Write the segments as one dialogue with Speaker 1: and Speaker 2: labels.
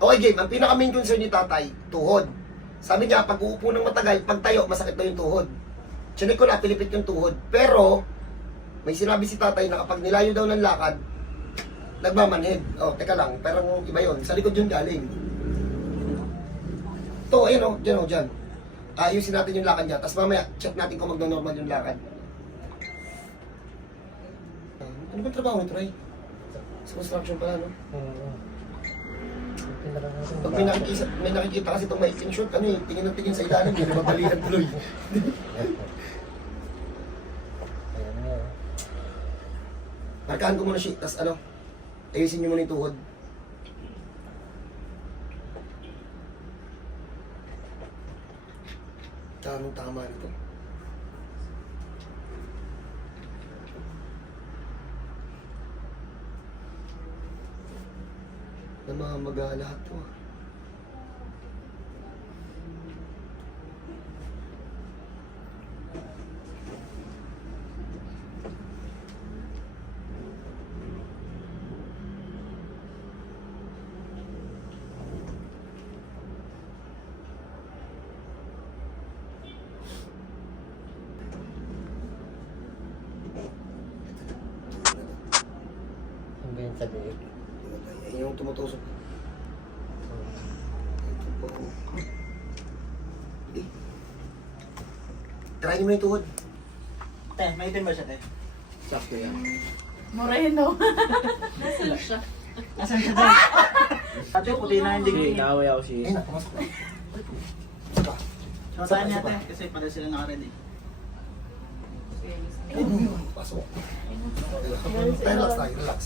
Speaker 1: Okay, game. Ang pinaka-main concern ni tatay, tuhod. Sabi niya, pag uupo ng matagal, pag tayo, masakit daw yung tuhod. Chinek ko na, pilipit yung tuhod. Pero, may sinabi si tatay na kapag nilayo daw ng lakad, nagmamanhid. Oh, teka lang, parang iba yun. Sa likod yun galing. To, ayun oh, dyan oh, dyan. Ayusin natin yung lakad niya. Tapos mamaya, check natin kung magno-normal yung lakad. Ano ba trabaho mo, Troy? Sa construction pala, no? Pag may nakikita, may nakikita kasi itong maiking shoot, ano eh, tingin ng tingin sa ilalim, hindi mabalian tuloy. Markahan ko muna siya, tapos ano, ayusin niyo muna yung tuhod. Tamang tama nito. Namamaga lahat to. ah.
Speaker 2: Hanggang sa leeg.
Speaker 1: Ayun yung tumutusok. Ito po. Eh. Try niyo mo yung tuhod.
Speaker 3: Te, may itim ba siya, te?
Speaker 1: Sakto yan.
Speaker 4: Moreno. Nasaan siya?
Speaker 3: Asan siya dyan? Ate, puti na hindi
Speaker 2: Sige,
Speaker 3: green.
Speaker 2: kaaway ako si...
Speaker 1: Ayun na, pumasok na.
Speaker 3: Shota niya, te. Kasi pala sila naka-ready.
Speaker 1: Pasok. Relax tayo, relax.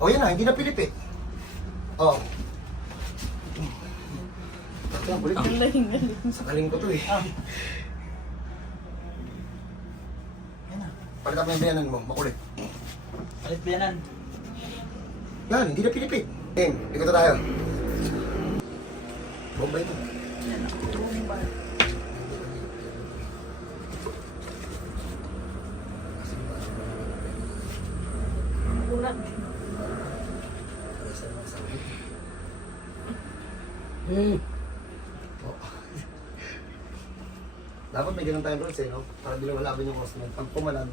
Speaker 1: O yan na, hindi na pilipit. O. Yan, bulit.
Speaker 4: Galing-galing.
Speaker 1: Sakaling ko to eh.
Speaker 3: Ah. Yan na.
Speaker 1: Palitan mo yung bayanan mo, makulit.
Speaker 3: Palit biyanan.
Speaker 1: Yan, hindi na pilipit. Game, ikot na tayo. Bombay ito.
Speaker 3: Yan na.
Speaker 4: Urat.
Speaker 2: Hmm.
Speaker 1: Oh. Dapat may ganun tayong rules eh, no? Para di lang malaban yung cost mo. Pag pumalan,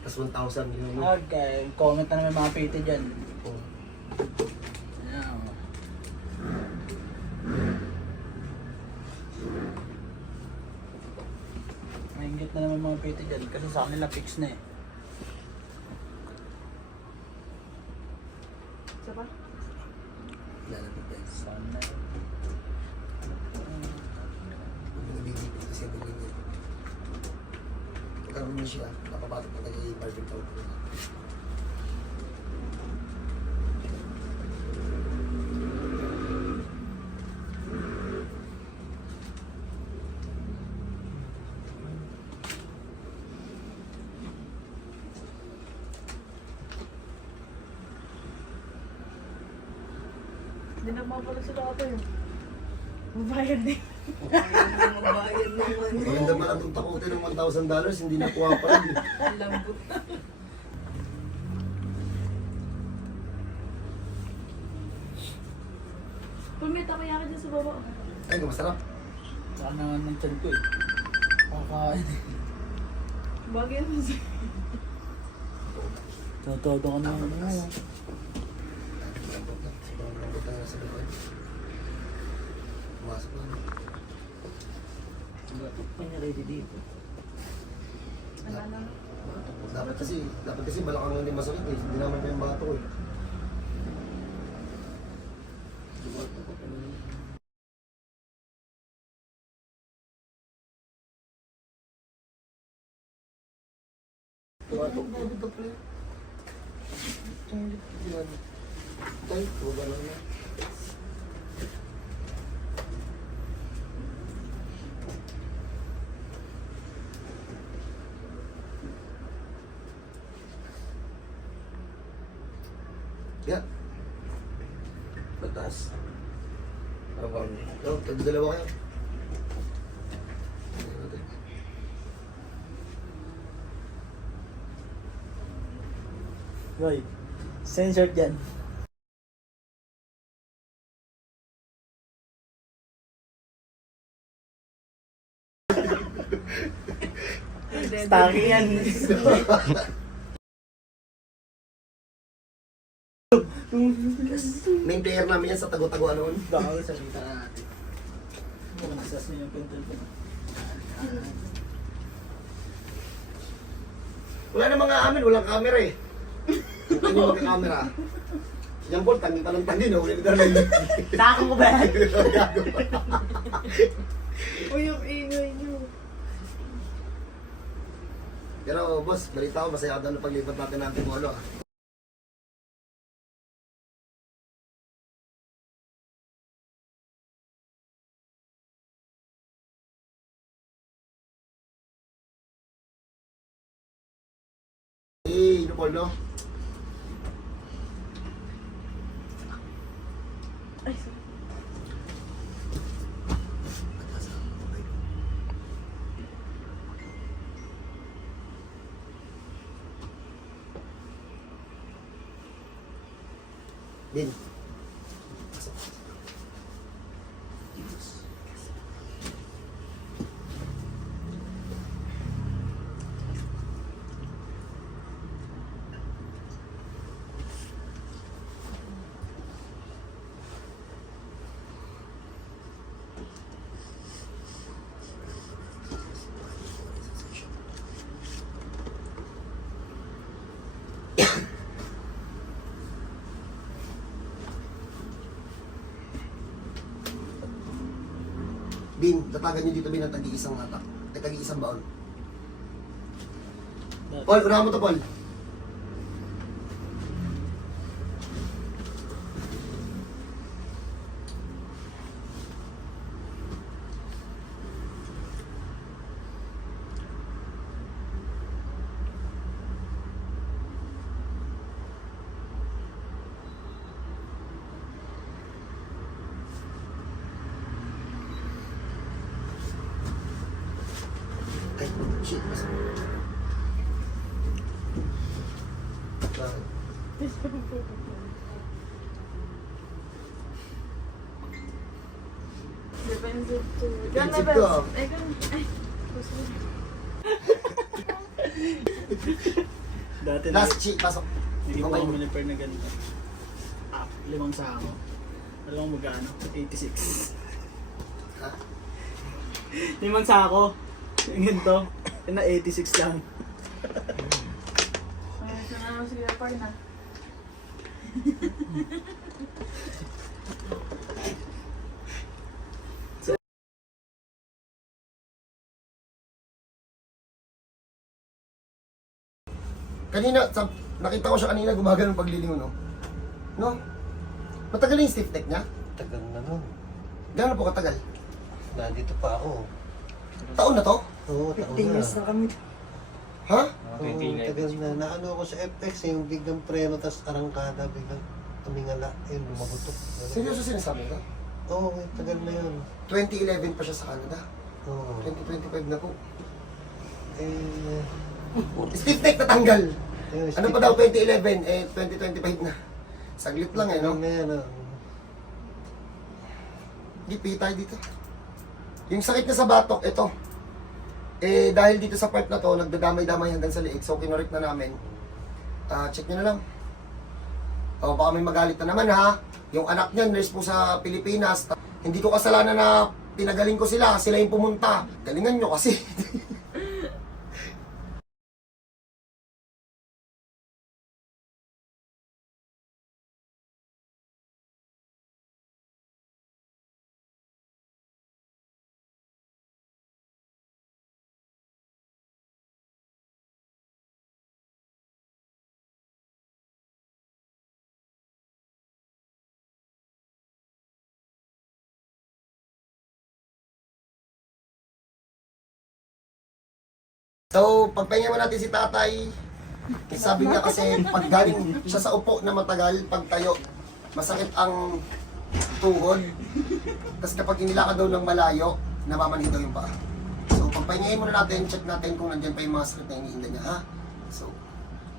Speaker 1: tas 1,000 yun. no?
Speaker 3: Okay, comment na naman mga PT dyan.
Speaker 1: Oh.
Speaker 3: Yan. Maingit na naman mga PT dyan kasi sa kanila fix na eh.
Speaker 4: Isa pa?
Speaker 1: Lalapit yan.
Speaker 3: Sana.
Speaker 1: Huwag mo nabibigil kasi ito ganyan. Mo siya, napapatok na tayo yung perfect out.
Speaker 4: Hindi na mapala sila ako yun. Mabayad din.
Speaker 1: Maganda pala itong takutin ng 1,000 dollars, hindi nakuha pa rin.
Speaker 4: Lambot. Pumita ko yan dyan sa baba.
Speaker 1: Ay, masarap.
Speaker 3: Saan na ng chan ko eh. Kakain eh.
Speaker 4: Bagay mo sa...
Speaker 3: Todo ka na. ano.
Speaker 1: Pumasok na.
Speaker 3: Kanya ready dito.
Speaker 4: Nalala.
Speaker 1: Dapat kasi, dapat kasi balakang hindi masakit eh. Hindi naman pa yung bato eh. Bato ko dito pre. Tay, huwag ka lang yan. Yan. Pag dalawa kayo.
Speaker 3: Roy, censored yan. Stocking yan.
Speaker 1: Main player namin yan sa tago-tagoan noon.
Speaker 3: Bakit sa kita natin. Nasas na yung ko.
Speaker 1: Wala na mga amin, walang camera eh. Hindi mo camera. Yan bol, tangi pa ng tangi, no? Ulit na lang.
Speaker 3: Tako ko ba?
Speaker 4: Uy, yung ingay niyo.
Speaker 1: Pero boss, balita ko, masaya ka daw na paglipat natin ng Antipolo ah. Eh, Lupol, Bin, tatagan nyo dito bin ang tagi-isang hatak. Ay, tagi-isang baon. Paul, unahan mo to, Paul. Ay, shit. Bakit?
Speaker 4: Depende to... Gusto ko.
Speaker 3: Dati
Speaker 1: Last cheat, pasok.
Speaker 3: Hindi ko maniper na ganito. Ah, limang sako. Alam mo magkano? 86.
Speaker 1: Ha?
Speaker 3: Limang sako. Yung ganito. Na 86 lang.
Speaker 4: Ay, ito na naman si Kuya Par na.
Speaker 1: Kanina, sa, nakita ko siya kanina gumagano ng paglilingon, no? No? Matagal na yung stiff neck niya?
Speaker 2: Tagal na nun.
Speaker 1: Gano'n po katagal?
Speaker 2: Nandito pa ako.
Speaker 1: Taon na to?
Speaker 2: Oo, taon na.
Speaker 4: kami.
Speaker 1: Ha?
Speaker 2: Oo, tagal na. Naano ako sa FX, yung biglang preno, tas arangkada, biglang tumingala. Yun, lumagutok.
Speaker 1: Seryoso sinasabi ka?
Speaker 2: Oo, eh, tagal na yun.
Speaker 1: 2011 pa siya sa Canada.
Speaker 2: Oo.
Speaker 1: 2025 na po.
Speaker 2: Eh,
Speaker 1: Stiff neck natanggal.
Speaker 2: yun,
Speaker 1: Ano pa daw 2011? Eh, 2025 na. Saglit lang eh, no?
Speaker 2: Ano yan, ah.
Speaker 1: Gipi tayo dito. Yung sakit niya sa batok, ito. Eh, dahil dito sa part na to, nagdadamay-damay hanggang sa liig. So, kinorek na namin. Ah, check nyo na lang. O, baka may magalit na naman ha. Yung anak niya, nurse po sa Pilipinas. Hindi ko kasalanan na pinagaling ko sila. Sila yung pumunta. Galingan nyo kasi. So, pagpahinga mo natin si tatay. Sabi niya kasi pag galing siya sa upo na matagal, pag tayo, masakit ang tuhod. Tapos kapag inilakad daw ng malayo, namamanhid daw yung paa. So, pagpahingayin muna natin, check natin kung nandiyan pa yung mga sakit na iniinda niya, ha? So,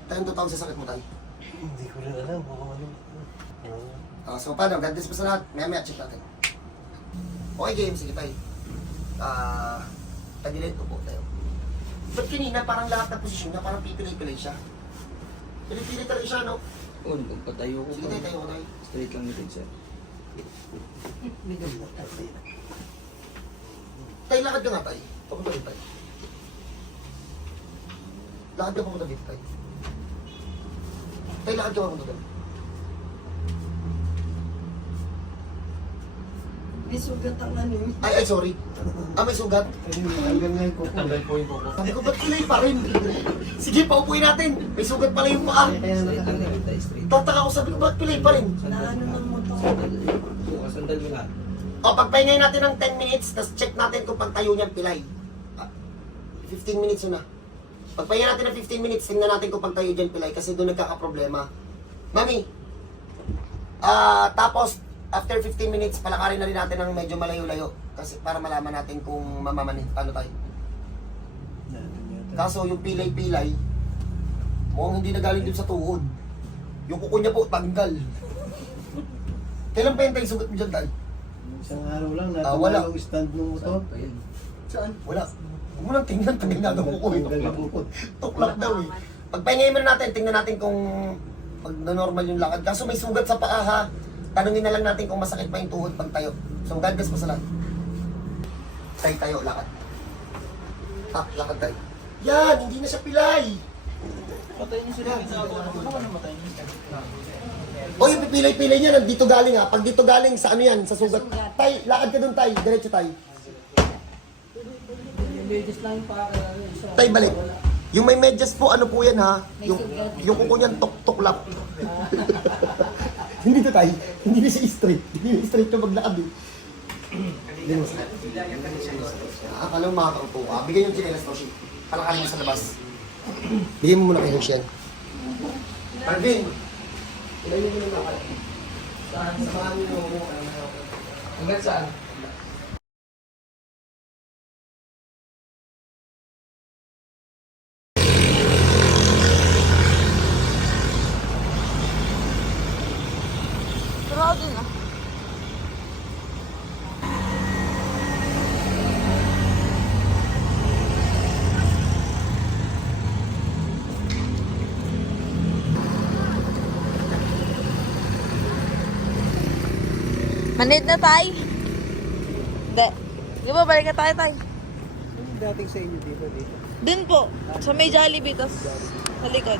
Speaker 1: tayong totoo sa sakit mo tayo.
Speaker 2: Hindi ko rin alam kung ano.
Speaker 1: Ah, so, paano? God bless po sa lahat. Maya-maya, check natin. Okay, game. Sige tayo. Ah, tagilid. Upo tayo. Ba't kanina parang lahat ng posisyon niya, parang pipilay-pilay siya? Pilipili talaga siya, no?
Speaker 5: Oo, kung patayo ko
Speaker 1: Sige, tayo, tayo ko tayo.
Speaker 5: Straight lang nito, sir.
Speaker 2: Bigyan mo tatay.
Speaker 1: Tay, lakad ka nga, tay. Papunta dito, tay. Lakad ka papunta dito, tay. Tay, lakad ka papunta dito.
Speaker 4: May sugat ang ano.
Speaker 1: Ay, ay, sorry. Ah, may sugat.
Speaker 2: Hanggang ngayon ko.
Speaker 5: Tanggal po yung kuko.
Speaker 1: Sabi ko, ba't kilay pa rin? Sige, paupuin natin. May sugat pala yung paa. Tataka ko, sabi ko, ba't pilay pa rin?
Speaker 4: Naano ng motor.
Speaker 5: Sandal. Mo lahat.
Speaker 1: O, pagpahingay natin ng 10 minutes, tapos check natin kung pagtayo niyang pilay. Ah, 15 minutes yun na. Pagpahingay natin ng 15 minutes, tingnan natin kung pagtayo dyan pilay kasi doon nagkakaproblema. Mami, ah, tapos, after 15 minutes, palakarin na rin natin ng medyo malayo-layo. Kasi para malaman natin kung mamamani, paano tayo. Kaso yung pilay-pilay, mukhang hindi nagaling din sa tuhod. Yung kuko niya po, tanggal. Kailan pa yung tayo sugat mo dyan, tay?
Speaker 2: Isang araw lang,
Speaker 1: Ah, wala.
Speaker 2: yung stand ng motor.
Speaker 5: Saan?
Speaker 1: Wala. Huwag mo nang tingnan, tagal na daw ko.
Speaker 2: Tanggal yung bukod.
Speaker 1: Tuklap daw eh. Pagpahingay muna natin, tingnan natin kung pag normal yung lakad. Kaso may sugat sa paa ha. Tanungin na lang natin kung masakit pa yung tuhod pag tayo. So gagas pa sa lahat. Tay tayo, lakad. Tap, lakad tayo. Yan, hindi na siya pilay.
Speaker 3: Patay niyo sila. Namatay niyo.
Speaker 1: O yung pipilay-pilay niya, nandito galing ha. Pag dito galing, sa ano yan, sa sugat. Tay, lakad ka dun tay, diretso tay. Tay, balik. Yung may medyas po, ano po yan ha? Yung, yung kuko niyan, tok-toklap. hindi to tay. Hindi na siya straight. Hindi na straight yung maglakad eh. Hindi mo sakit. Akala mo makakaupo ka. Bigyan yung chinelas to, shit. Palakarin mo sa labas. Bigyan mo muna kay Lucian. Marvin! Ilayin mo yung lakad. Saan? Sa bahan mo yung
Speaker 5: Hanggang saan?
Speaker 6: Sarado na. Manid na tay. Hindi. Di ba balik na tayo tay?
Speaker 2: Ano dating sa inyo dito dito?
Speaker 6: Dun po. Sa may Jollibee, tas sa likod.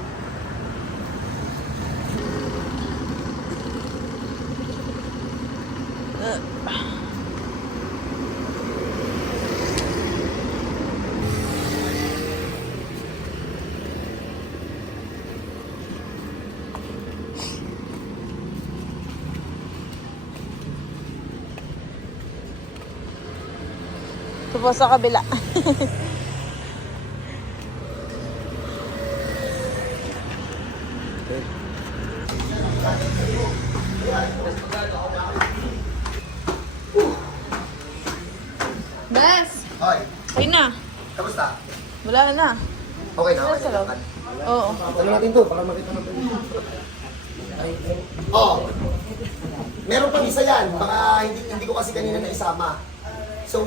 Speaker 6: Po sa kabila. Bes!
Speaker 1: Hoy,
Speaker 6: Okay na.
Speaker 1: kamusta?
Speaker 6: Wala na.
Speaker 1: Okay na, okay na.
Speaker 6: Oo.
Speaker 1: Tanong natin to, para makita natin. Oh, meron pang isa yan. Baka hindi, hindi ko kasi kanina naisama. So,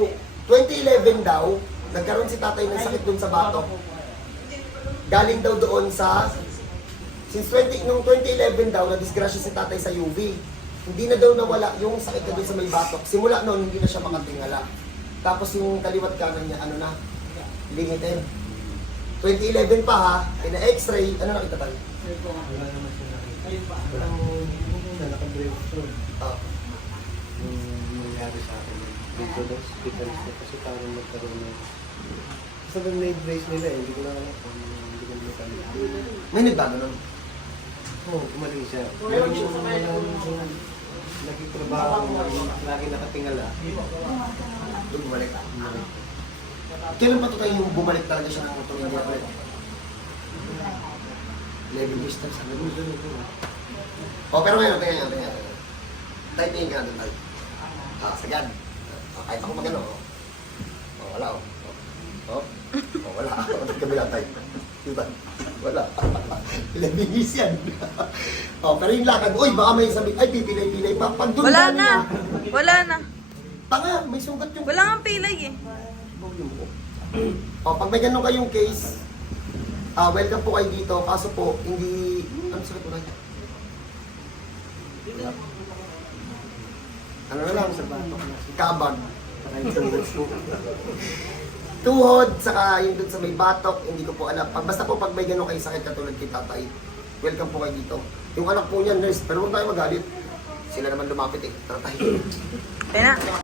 Speaker 1: 2011 daw, nagkaroon si tatay ng sakit dun sa batok. Galing daw doon sa... Since 20, nung 2011 daw, na-disgrasya si tatay sa UV. Hindi na daw nawala yung sakit na doon sa may batok. Simula noon, hindi na siya makatingala. Tapos yung kaliwat kanan niya, ano na, limited. 2011 pa ha, ina-x-ray, ano nakita tayo?
Speaker 2: Wala naman siya nakita. Walang na nakabrave ko.
Speaker 1: Ah,
Speaker 2: Yung nangyari sa akin. Dito sa hospital ko kasi parang nagkaroon ng... Basta nung na-brace nila eh, hindi ko na alam kung hindi ko na kami.
Speaker 1: may nagbago nun.
Speaker 2: Oo, oh, gumaling siya. Pero yung mga nagkitrabaho, lagi nakatingala.
Speaker 1: Doon bumalik. Kailan pa to tayo yung bumalik talaga siya ng motor hindi balik? 11 years na sabi mo. Oh, pero ngayon, tingnan nyo, tingnan nyo. Type in ka na doon tayo. Ah, sagad. Ah, kahit ako magano. Oh. oh, wala oh. Oh, oh wala. Oh, kabila tayo. Diba? Wala. 11 years yan. oh, pero yung lakad, uy, baka may sabi, ay, pipilay-pilay pa. Pag doon
Speaker 6: Wala na. Wala na.
Speaker 1: Tanga, may sugat yung...
Speaker 6: Wala nga pilay eh.
Speaker 1: Yung buko. O, pag may ganun kayong case, ah welcome po kayo dito. Kaso po, hindi... Ano sakit mo na? Ano lang?
Speaker 2: Sa batok na.
Speaker 1: Kabag.
Speaker 2: Saka yung tuhod ko.
Speaker 1: Tuhod, saka yung dun sa may batok, hindi ko po alam. Pag, basta po pag may ganun kayo sakit katulad kay tatay, welcome po kayo dito. Yung anak po niya, nurse, pero huwag tayo magalit. Sila naman lumapit eh, tatay.
Speaker 6: Tena.